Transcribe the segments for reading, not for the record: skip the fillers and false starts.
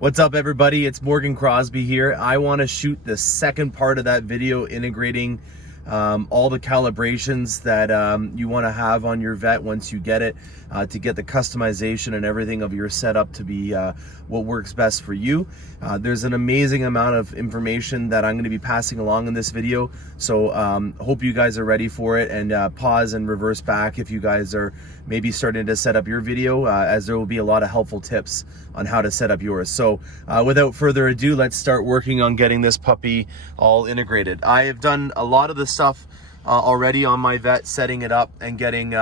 What's up, everybody? It's Morgan Crosbie here. I want to shoot the second part of that video integrating all the calibrations that you want to have on your Vette once you get it, to get the customization and everything of your setup to be what works best for you. There's an amazing amount of information that I'm going to be passing along in this video, so hope you guys are ready for it, and pause and reverse back if you guys are maybe starting to set up your video, as there will be a lot of helpful tips on how to set up yours. So without further ado, let's start working on getting this puppy all integrated. I have done a lot of the stuff already on my Vette, setting it up and getting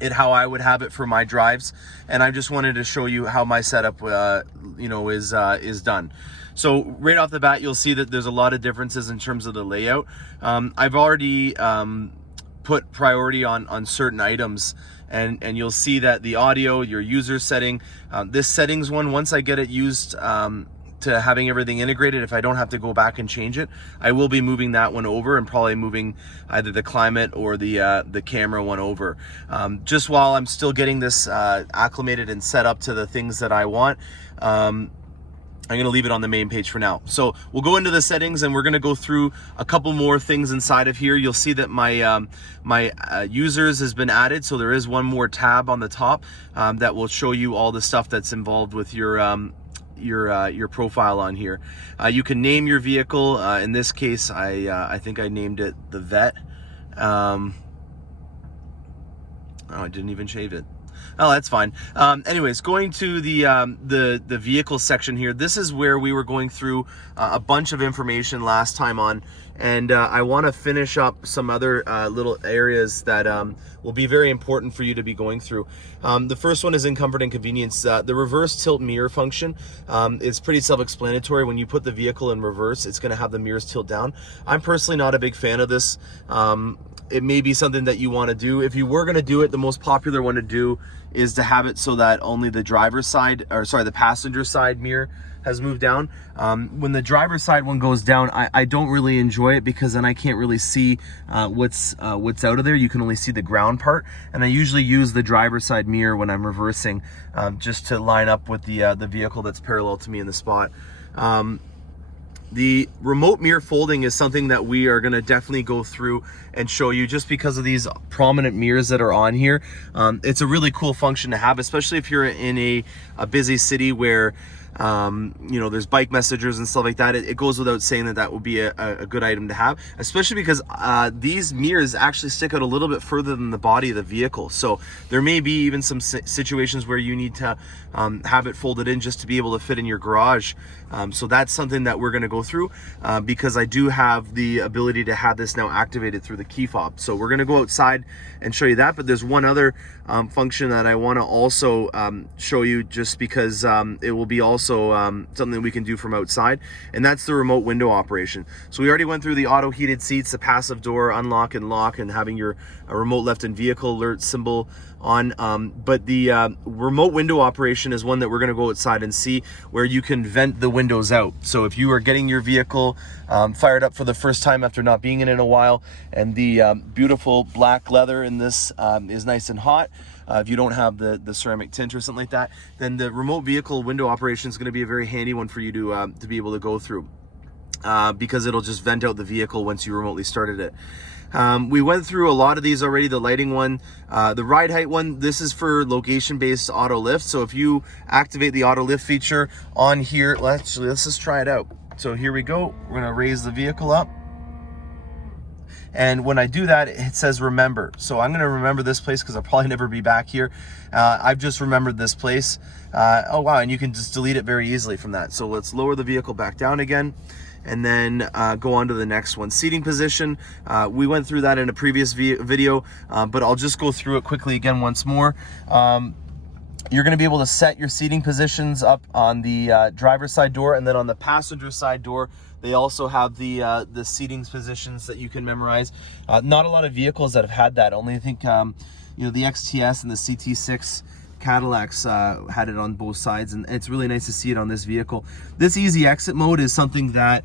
it how I would have it for my drives, and I just wanted to show you how my setup is done. So right off the bat, you'll see that there's a lot of differences in terms of the layout. I've already put priority on certain items, and you'll see that the audio, your user setting, this settings one, once I get it used to having everything integrated, if I don't have to go back and change it, I will be moving that one over, and probably moving either the climate or the camera one over. Just while I'm still getting this acclimated and set up to the things that I want, I'm going to leave it on the main page for now. So we'll go into the settings, and we're going to go through a couple more things inside of here. You'll see that my users has been added, so there is one more tab on the top that will show you all the stuff that's involved with your profile on here. You can name your vehicle. In this case, I think I named it the Vette. Oh, I didn't even shave it. Oh, that's fine. Anyways, going to the vehicle section here, this is where we were going through a bunch of information last time on, and I want to finish up some other little areas that will be very important for you to be going through. The first one is in comfort and convenience. The reverse tilt mirror function is pretty self-explanatory. When you put the vehicle in reverse, it's going to have the mirrors tilt down. I'm personally not a big fan of this. It may be something that you want to do. If you were going to do it, the most popular one to do is to have it so that only the driver's side, or sorry, the passenger side mirror has moved down. When the driver's side one goes down, I don't really enjoy it, because then I can't really see what's out of there. You can only see the ground part, and I usually use the driver's side mirror when I'm reversing, just to line up with the vehicle that's parallel to me in the spot. The remote mirror folding is something that we are going to definitely go through and show you, just because of these prominent mirrors that are on here. It's a really cool function to have, especially if you're in a busy city where there's bike messengers and stuff like that. It goes without saying that that would be a good item to have, especially because these mirrors actually stick out a little bit further than the body of the vehicle. So there may be even some situations where you need to have it folded in just to be able to fit in your garage. So that's something that we're going to go through, because I do have the ability to have this now activated through the key fob. So we're going to go outside and show you that, but there's one other function that I want to also show you, just because it will be also something we can do from outside, and that's the remote window operation. So we already went through the auto heated seats, the passive door unlock and lock, and having your remote left in vehicle alert symbol on, but the remote window operation is one that we're going to go outside and see, where you can vent the windows out. So if you are getting your vehicle fired up for the first time after not being in it in a while, and the beautiful black leather in this is nice and hot, if you don't have the ceramic tint or something like that, then the remote vehicle window operation is going to be a very handy one for you to be able to go through, because it'll just vent out the vehicle once you remotely started it. We went through a lot of these already. The lighting one, the ride height one, this is for location-based auto lift. So if you activate the auto lift feature on here, let's just try it out. So here we go. We're going to raise the vehicle up. And when I do that, it says remember. So I'm going to remember this place, because I'll probably never be back here. I've just remembered this place. Oh wow, and you can just delete it very easily from that. So let's lower the vehicle back down again, and then go on to the next one. Seating position, we went through that in a previous video, but I'll just go through it quickly again once more. You're going to be able to set your seating positions up on the driver's side door, and then on the passenger side door, they also have the seating positions that you can memorize. Not a lot of vehicles that have had that. Only I think the XTS and the CT6 Cadillacs had it on both sides, and it's really nice to see it on this vehicle. This easy exit mode is something that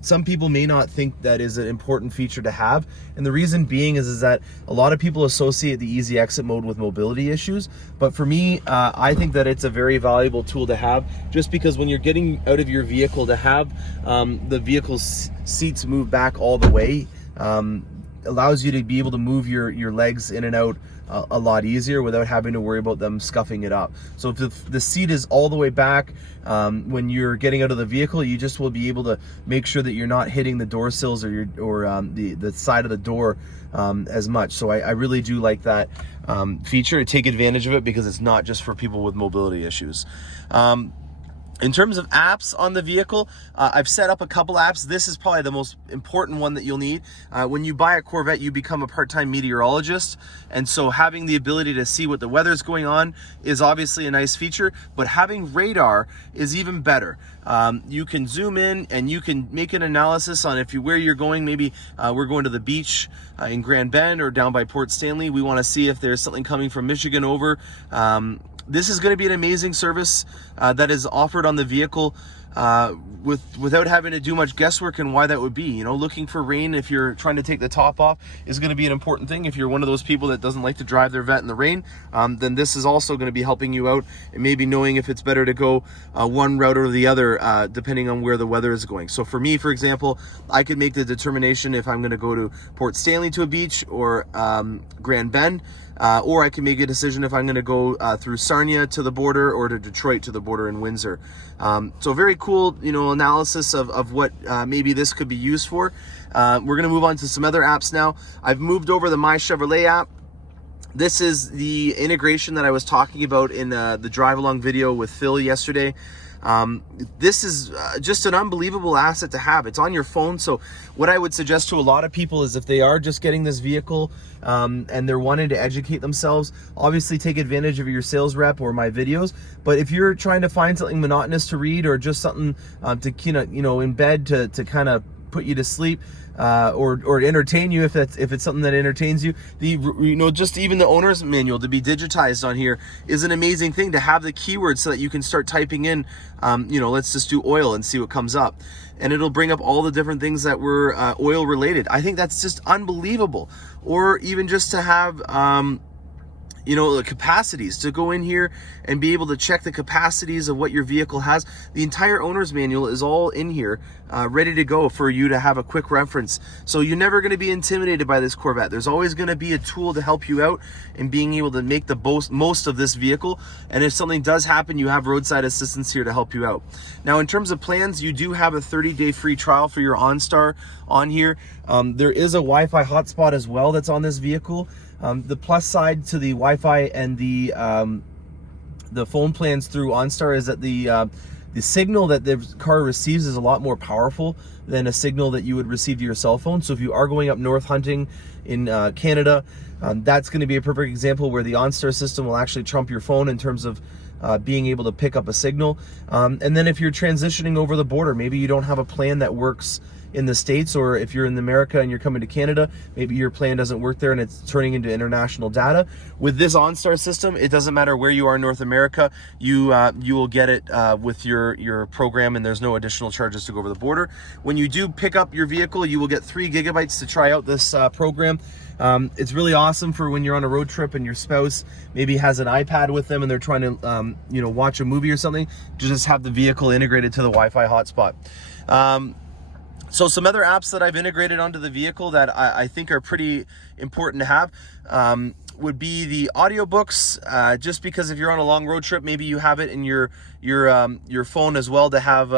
some people may not think that is an important feature to have, and the reason being is that a lot of people associate the easy exit mode with mobility issues, but for me, I think that it's a very valuable tool to have, just because when you're getting out of your vehicle, to have the vehicle's seats move back all the way allows you to be able to move your legs in and out a lot easier without having to worry about them scuffing it up. So if the seat is all the way back when you're getting out of the vehicle, you just will be able to make sure that you're not hitting the door sills or the side of the door as much. So I really do like that feature, to take advantage of it, because it's not just for people with mobility issues. In terms of apps on the vehicle, I've set up a couple apps. This is probably the most important one that you'll need. When you buy a Corvette, you become a part-time meteorologist, and so having the ability to see what the weather's going on is obviously a nice feature, but having radar is even better. You can zoom in and you can make an analysis on where you're going. Maybe we're going to the beach in Grand Bend or down by Port Stanley. We want to see if there's something coming from Michigan over. This is going to be an amazing service that is offered on the vehicle without having to do much guesswork, and why that would be. You know, looking for rain if you're trying to take the top off is going to be an important thing. If you're one of those people that doesn't like to drive their Vette in the rain, then this is also going to be helping you out, and maybe knowing if it's better to go one route or the other depending on where the weather is going. So for me, for example, I could make the determination if I'm going to go to Port Stanley to a beach or Grand Bend. Or I can make a decision if I'm going to go through Sarnia to the border or to Detroit to the border in Windsor. So very cool, analysis of what maybe this could be used for. We're going to move on to some other apps now. I've moved over the My Chevrolet app. This is the integration that I was talking about in the drive along video with Phil yesterday. This is just an unbelievable asset to have. It's on your phone. So what I would suggest to a lot of people is, if they are just getting this vehicle and they're wanting to educate themselves, obviously take advantage of your sales rep or my videos. But if you're trying to find something monotonous to read, or just something to in bed to kind of put you to sleep, or entertain you, if it's something that entertains you, just even the owner's manual to be digitized on here is an amazing thing, to have the keywords so that you can start typing in let's just do oil and see what comes up, and it'll bring up all the different things that were oil related. I think that's just unbelievable. Or even just to have the capacities, to go in here and be able to check the capacities of what your vehicle has. The entire owner's manual is all in here, ready to go for you to have a quick reference. So you're never going to be intimidated by this Corvette. There's always going to be a tool to help you out in being able to make the most of this vehicle. And if something does happen, you have roadside assistance here to help you out. Now, in terms of plans, you do have a 30-day free trial for your OnStar on here. There is a Wi-Fi hotspot as well that's on this vehicle. The plus side to the Wi-Fi and the phone plans through OnStar is that the signal that the car receives is a lot more powerful than a signal that you would receive to your cell phone. So if you are going up north hunting in Canada, that's going to be a perfect example where the OnStar system will actually trump your phone in terms of being able to pick up a signal. And then if you're transitioning over the border, maybe you don't have a plan that works in the States, or if you're in America and you're coming to Canada, maybe your plan doesn't work there and it's turning into international data. With this OnStar system, it doesn't matter where you are in North America, you will get it with your program, and there's no additional charges to go over the border. When you do pick up your vehicle, you will get 3 gigabytes to try out this program. It's really awesome for when you're on a road trip and your spouse maybe has an iPad with them and they're trying to watch a movie or something, just have the vehicle integrated to the Wi-Fi hotspot. So some other apps that I've integrated onto the vehicle that I think are pretty important to have would be the audiobooks, just because if you're on a long road trip, maybe you have it in your phone as well to have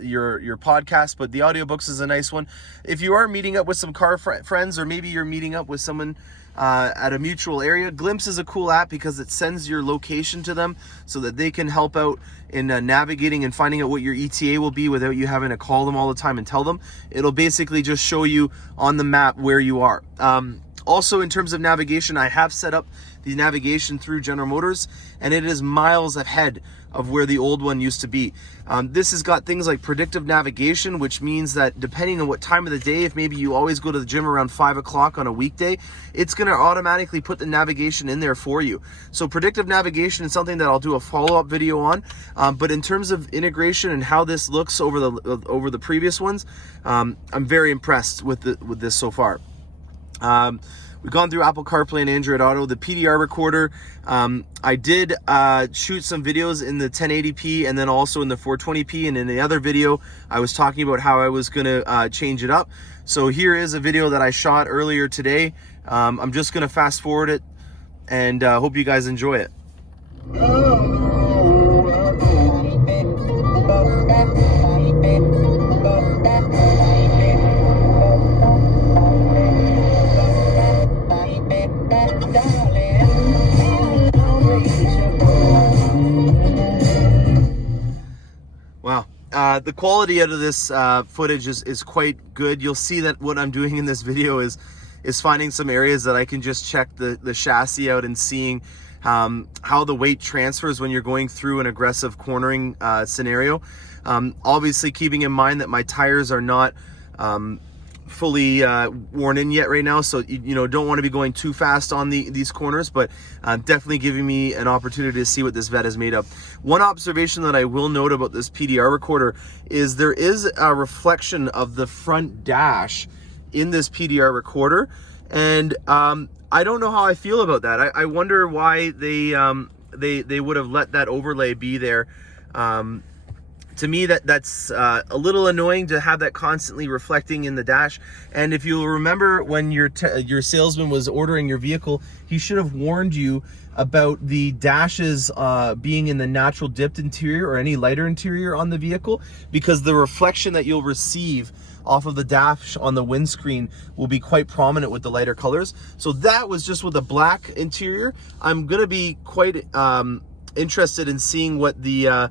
your podcast, but the audiobooks is a nice one. If you are meeting up with some car friends, or maybe you're meeting up with someone at a mutual area, Glimpse is a cool app because it sends your location to them so that they can help out in navigating and finding out what your ETA will be without you having to call them all the time and tell them. It'll basically just show you on the map where you are. Also, in terms of navigation, I have set up the navigation through General Motors, and it is miles ahead of where the old one used to be. This has got things like predictive navigation, which means that depending on what time of the day, if maybe you always go to the gym around 5 o'clock on a weekday, it's going to automatically put the navigation in there for you. So predictive navigation is something that I'll do a follow-up video on. But in terms of integration and how this looks over the previous ones, I'm very impressed with this so far. We've gone through Apple CarPlay and Android Auto. The PDR recorder, I did shoot some videos in the 1080p and then also in the 420p, and in the other video I was talking about how I was going to change it up. So here is a video that I shot earlier today. I'm just going to fast forward it and hope you guys enjoy it. Wow. The quality out of this footage is quite good. You'll see that what I'm doing in this video is finding some areas that I can just check the chassis out and seeing how the weight transfers when you're going through an aggressive cornering scenario. Obviously keeping in mind that my tires are not fully worn in yet right now, so you know, don't want to be going too fast on these corners, but definitely giving me an opportunity to see what this vet is made of. One observation that I will note about this PDR recorder is there is a reflection of the front dash in this PDR recorder, and I don't know how I feel about that. I wonder why they would have let that overlay be there. To me, that's a little annoying to have that constantly reflecting in the dash. And if you'll remember, when your salesman was ordering your vehicle, he should have warned you about the dashes being in the natural dipped interior or any lighter interior on the vehicle, because the reflection that you'll receive off of the dash on the windscreen will be quite prominent with the lighter colors. So that was just with a black interior. I'm gonna be quite interested in seeing what the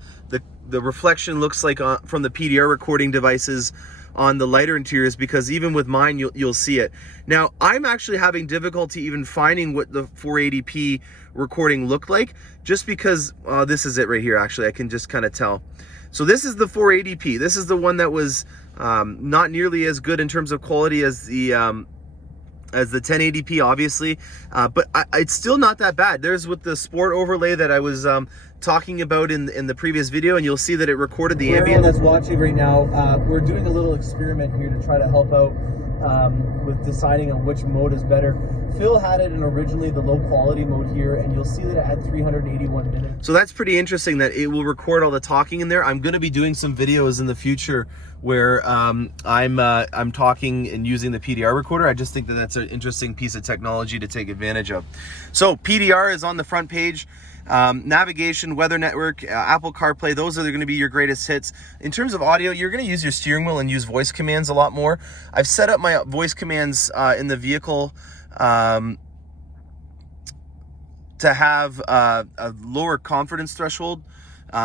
reflection looks like from the PDR recording devices on the lighter interiors, because even with mine you'll see it. Now I'm actually having difficulty even finding what the 480p recording looked like, just because this is it right here. Actually, I can just kind of tell. So this is the 480p. This is the one that was not nearly as good in terms of quality as the 1080p, obviously, but it's still not that bad. There's with the sport overlay that I was talking about in the previous video, and you'll see that it recorded the ambient. That's watching right now, we're doing a little experiment here to try to help out with deciding on which mode is better. Phil had it in originally the low quality mode here, and you'll see that it had 381 minutes. So that's pretty interesting that it will record all the talking in there. I'm going to be doing some videos in the future where I'm talking and using the PDR recorder. I just think that that's an interesting piece of technology to take advantage of. So PDR is on the front page. Navigation, weather network, Apple CarPlay, those are going to be your greatest hits. In terms of audio, you're going to use your steering wheel and use voice commands a lot more. I've set up my voice commands in the vehicle to have a lower confidence threshold.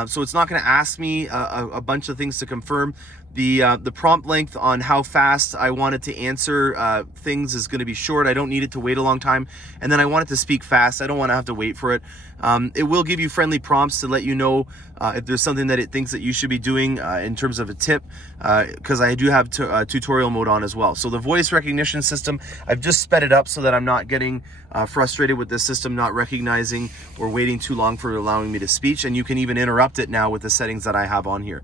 So it's not going to ask me a bunch of things to confirm. The prompt length on how fast I want it to answer things is going to be short. I don't need it to wait a long time. And then I want it to speak fast. I don't want to have to wait for it. It will give you friendly prompts to let you know if there's something that it thinks that you should be doing in terms of a tip, because I do have tutorial mode on as well. So the voice recognition system, I've just sped it up so that I'm not getting frustrated with the system not recognizing or waiting too long for allowing me to speak. And you can even interrupt it now with the settings that I have on here.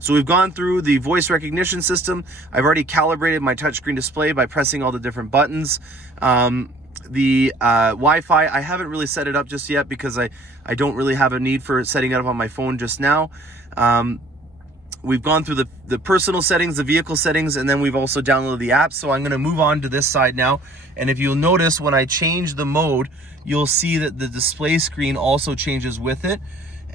So we've gone through the voice recognition system. I've already calibrated my touchscreen display by pressing all the different buttons. The Wi-Fi, I haven't really set it up just yet because I don't really have a need for setting it up on my phone just now. We've gone through the personal settings, the vehicle settings, and then we've also downloaded the app. So I'm going to move on to this side now. And if you'll notice, when I change the mode, you'll see that the display screen also changes with it.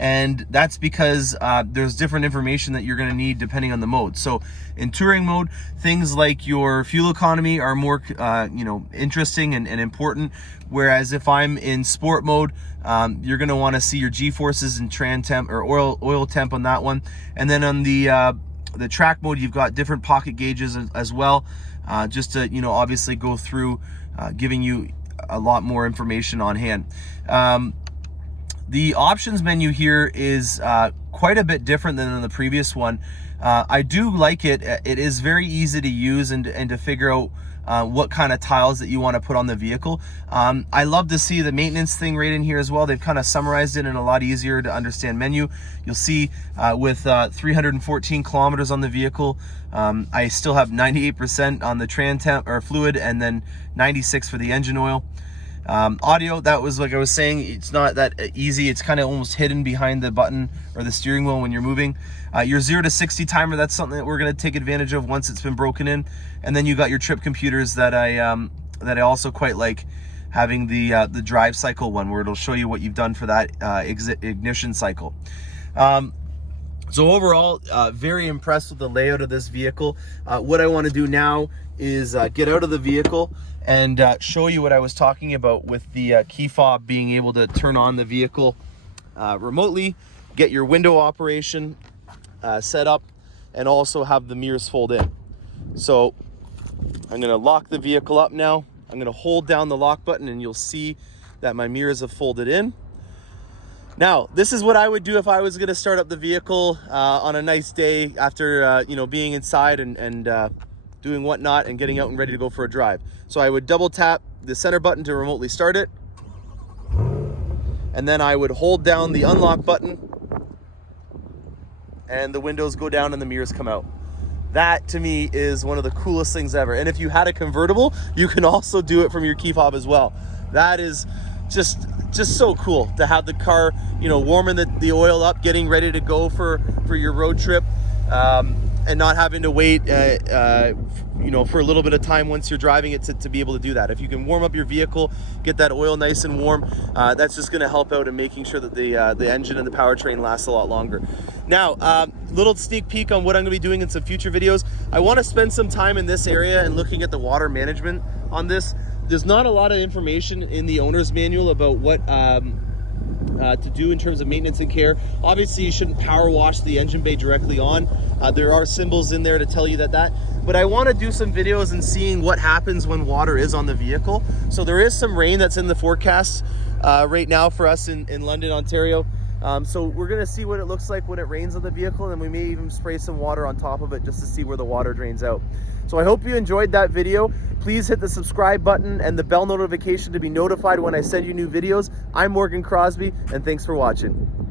And that's because there's different information that you're going to need depending on the mode. So in touring mode, things like your fuel economy are more interesting and important. Whereas if I'm in sport mode, you're going to want to see your G-forces and tran temp or oil temp on that one. And then on the track mode, you've got different pocket gauges as well, just to obviously go through giving you a lot more information on hand. The options menu here is quite a bit different than in the previous one. I do like it. It is very easy to use and to figure out what kind of tiles that you want to put on the vehicle. I love to see the maintenance thing right in here as well. They've kind of summarized it in a lot easier to understand menu. You'll see with 314 kilometers on the vehicle, I still have 98% on the tran temp or fluid, and then 96 for the engine oil. Audio, that was like I was saying, it's not that easy. It's kind of almost hidden behind the button or the steering wheel when you're moving. Your 0 to 60 timer, that's something that we're going to take advantage of once it's been broken in. And then you got your trip computers that I also quite like, having the drive cycle one, where it'll show you what you've done for that ignition cycle. So overall, very impressed with the layout of this vehicle. What I want to do now is get out of the vehicle and show you what I was talking about with the key fob being able to turn on the vehicle remotely, get your window operation set up, and also have the mirrors fold in. So I'm going to lock the vehicle up now. I'm going to hold down the lock button and you'll see that my mirrors have folded in. Now, this is what I would do if I was going to start up the vehicle on a nice day after you know, being inside and doing whatnot and getting out and ready to go for a drive. So I would double tap the center button to remotely start it, and then I would hold down the unlock button and the windows go down and the mirrors come out. That to me is one of the coolest things ever. And if you had a convertible, you can also do it from your key fob as well. That is just so cool to have the car, you know, warming the oil up, getting ready to go for your road trip, and not having to wait you know, for a little bit of time once you're driving it to be able to do that. If you can warm up your vehicle, get that oil nice and warm, that's just going to help out in making sure that the engine and the powertrain lasts a lot longer. Now, little sneak peek on what I'm going to be doing in some future videos. I want to spend some time in this area and looking at the water management on this. There's not a lot of information in the owner's manual about what to do in terms of maintenance and care. Obviously, you shouldn't power wash the engine bay directly on. There are symbols in there to tell you that. But I want to do some videos and seeing what happens when water is on the vehicle. So there is some rain that's in the forecast right now for us in London, Ontario. So we're going to see what it looks like when it rains on the vehicle, and we may even spray some water on top of it just to see where the water drains out. So I hope you enjoyed that video. Please hit the subscribe button and the bell notification to be notified when I send you new videos. I'm Morgan Crosby, and thanks for watching.